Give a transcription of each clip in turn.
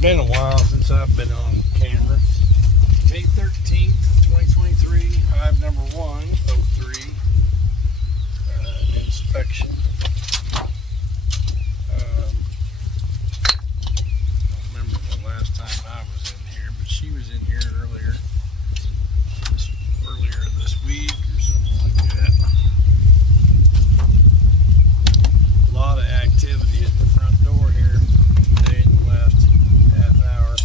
Been a while since I've been on camera. May 13th, 2023, hive number 103, inspection. I don't remember the last time I was in here, but she was in here earlier this week or something like that. A lot of activity at the front door here today in the last half hour.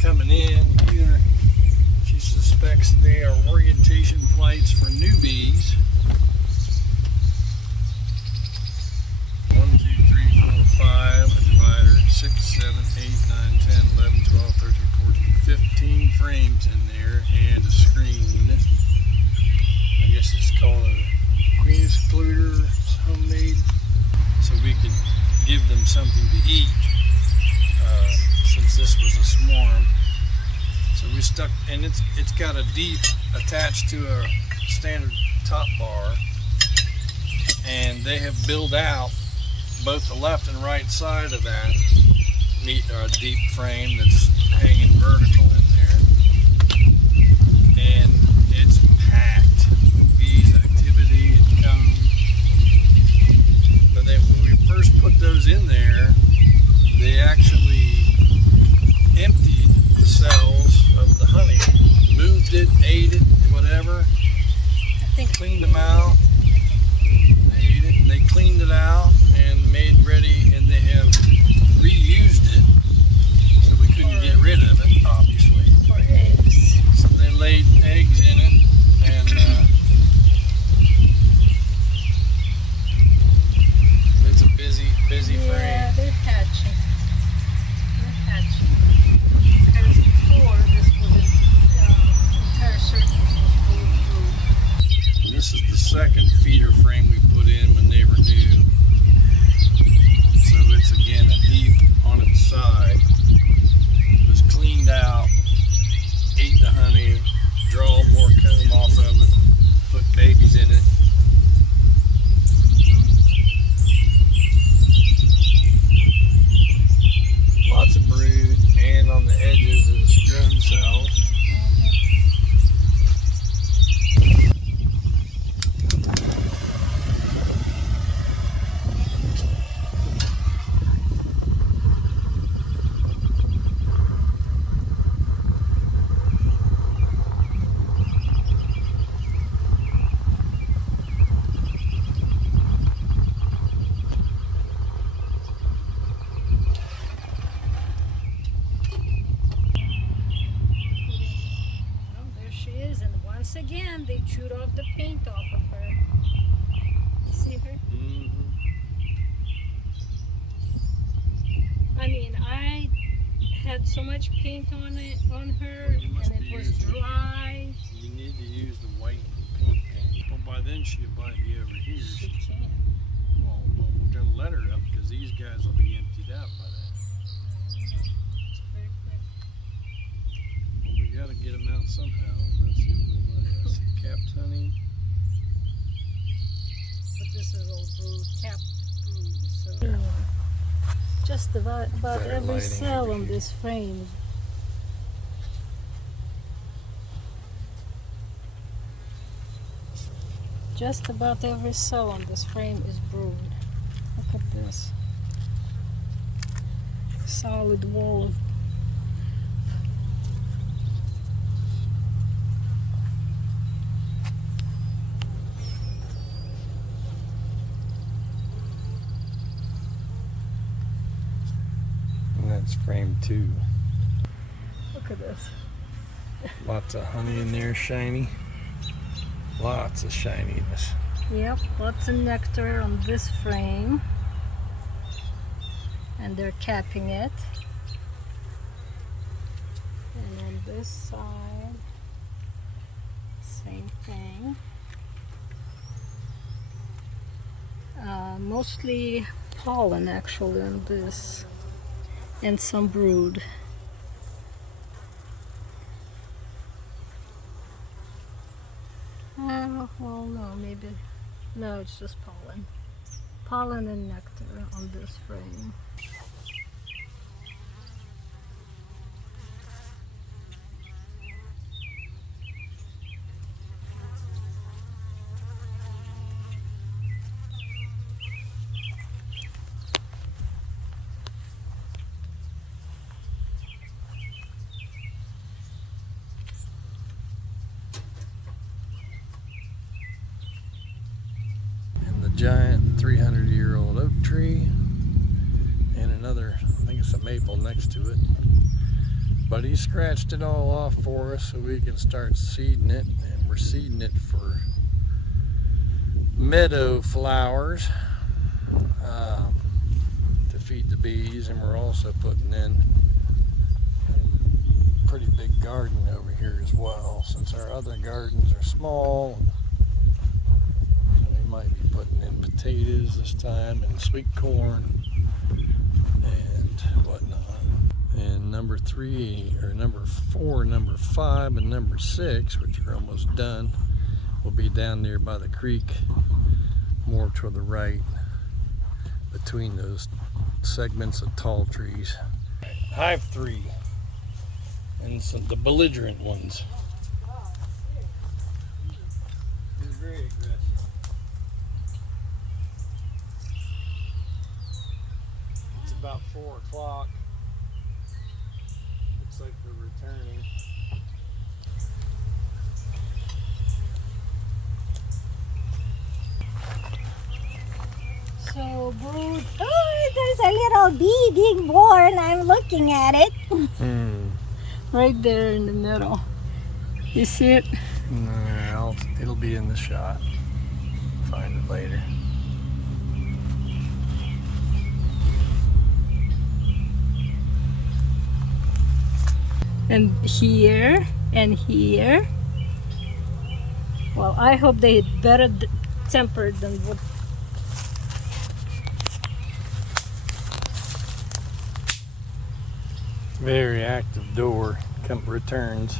Coming in here, she suspects they are orientation flights for newbies. 1, 2, 3, 4, 5, a divider, 6, 7, 8, 9, 10, 11, 12, 13, 14, 15 frames in there, and a screen. I guess it's called a queen excluder, homemade, so we could give them something to eat. Since this was a swarm, so we stuck, and it's got a deep attached to a standard top bar, and they have built out both the left and right side of that deep frame that's hanging vertical in there, and it's packed with bees activity and comb. But when we first put those in there, they actually emptied the cells of the honey, moved it, ate it, whatever, cleaned them out. They ate it and they cleaned it out and made ready, and they have reused it, so we couldn't get rid of it, obviously. For eggs. So they laid eggs in it, and it's a busy frame. Yeah, they're hatching. Because before this was entire surface was full of food. And this is the second feeder frame we put in when they were new. So it's again a deep on its side. It was cleaned out, ate the honey, draw more comb off of it, put babies in it. Lots of brood, and on the edges is drone cells. Once again, they chewed off the paint off of her. You see her? Mm-hmm. I mean, I had so much paint on her, and it was dry. You need to use the white paint pen. Well, by then she'll might be over here. She can. Well, we're going to let her up because these guys will be emptied out by that. It's very quick. Well, we got to get them out somehow. That's the only way. That's the capped honey. But this is all brood, capped brood, so. Just about every cell on this frame. Just about every cell on this frame is brood. Look at this. Solid wall of That's frame 2. Look at this. Lots of honey in there, shiny. Lots of shininess. Yep, lots of nectar on this frame. And they're capping it. And on this side, same thing. Mostly pollen actually on this. And some brood. Well, no, maybe. No, it's just pollen. Pollen and nectar on this frame. giant 300-year-old oak tree and another, I think it's a maple next to it. But he scratched it all off for us so we can start seeding it, and we're seeding it for meadow flowers to feed the bees, and we're also putting in a pretty big garden over here as well, since our other gardens are small. We might be putting in potatoes this time and sweet corn and whatnot. And number 3 or number 4, number 5, and number 6, which are almost done, will be down there by the creek, more to the right, between those segments of tall trees. Hive 3 and the belligerent ones. They're very aggressive. It's about 4 o'clock. Looks like they're returning. So brood. Oh, there's a little bee being born. I'm looking at it. Right there in the middle. You see it? No, it'll be in the shot. Find it later. And here and here. Well, I hope they better tempered than what. Very active door. Returns.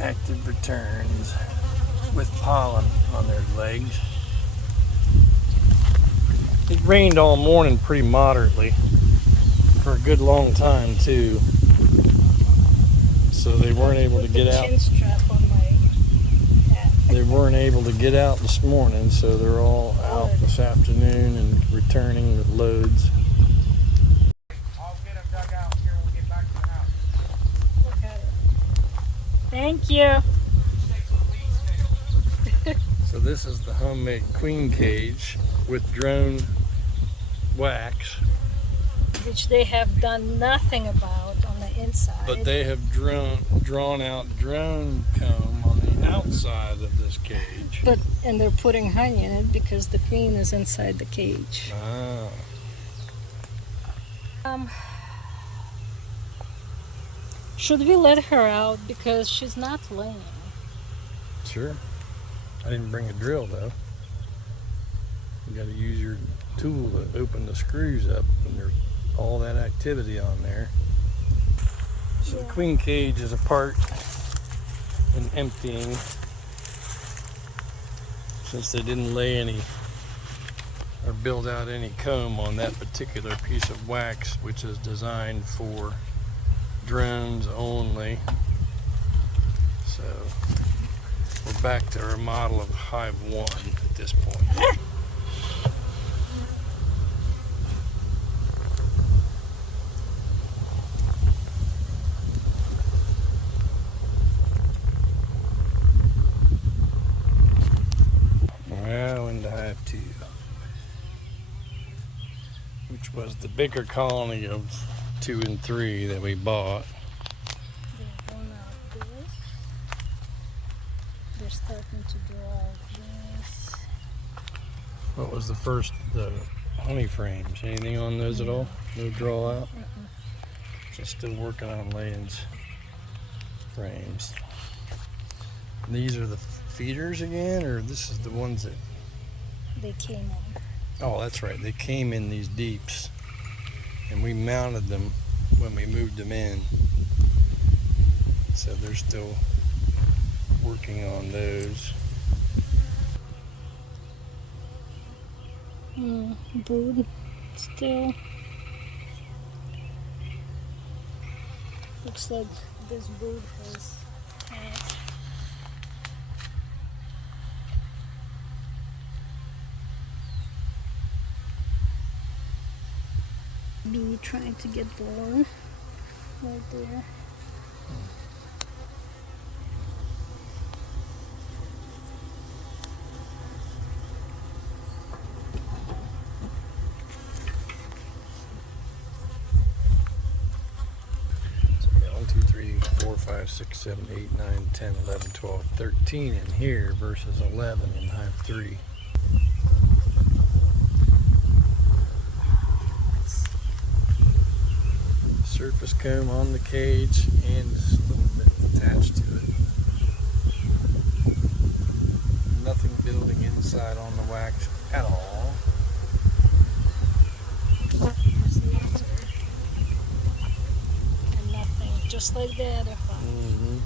Active returns with pollen on their legs. It rained all morning pretty moderately for a good long time too, so they weren't able to get out. Chin strap on my hat. They weren't able to get out this morning, so they're all out this afternoon and returning with loads. I'll get them dug out here when we get back to the house. Look at it. Thank you. So this is the homemade queen cage with drone wax. Which they have done nothing about on the inside. But they have drawn out drone comb on the outside of this cage. And they're putting honey in it because the queen is inside the cage. Ah. Should we let her out because she's not laying? Sure. I didn't bring a drill though. You got to use your tool to open the screws up when there's all that activity on there. So the queen cage is apart and emptying since they didn't lay any or build out any comb on that particular piece of wax, which is designed for drones only. So we're back to our model of Hive 1 at this point. Well, into Hive 2, which was the bigger colony of 2 and 3 that we bought. They're going out this. They're starting to grow out this. What was the first, the honey frames? Anything on those at all? No draw out? Just still working on layings frames. And these are the feeders again, or this is the ones that They came in. Oh, that's right, they came in these deeps and we mounted them when we moved them in, so they're still working on those. Brood still. Looks like this brood has hatched. Bee trying to get born right there. 5, 6, 7, 8, 9, 10, 11, 12, 13 in here versus 11 in hive 3. Surface comb on the cage and just a little bit attached to it. Nothing building inside on the wax at all. And nothing, just like the other one.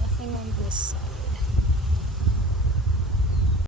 Nothing on this side.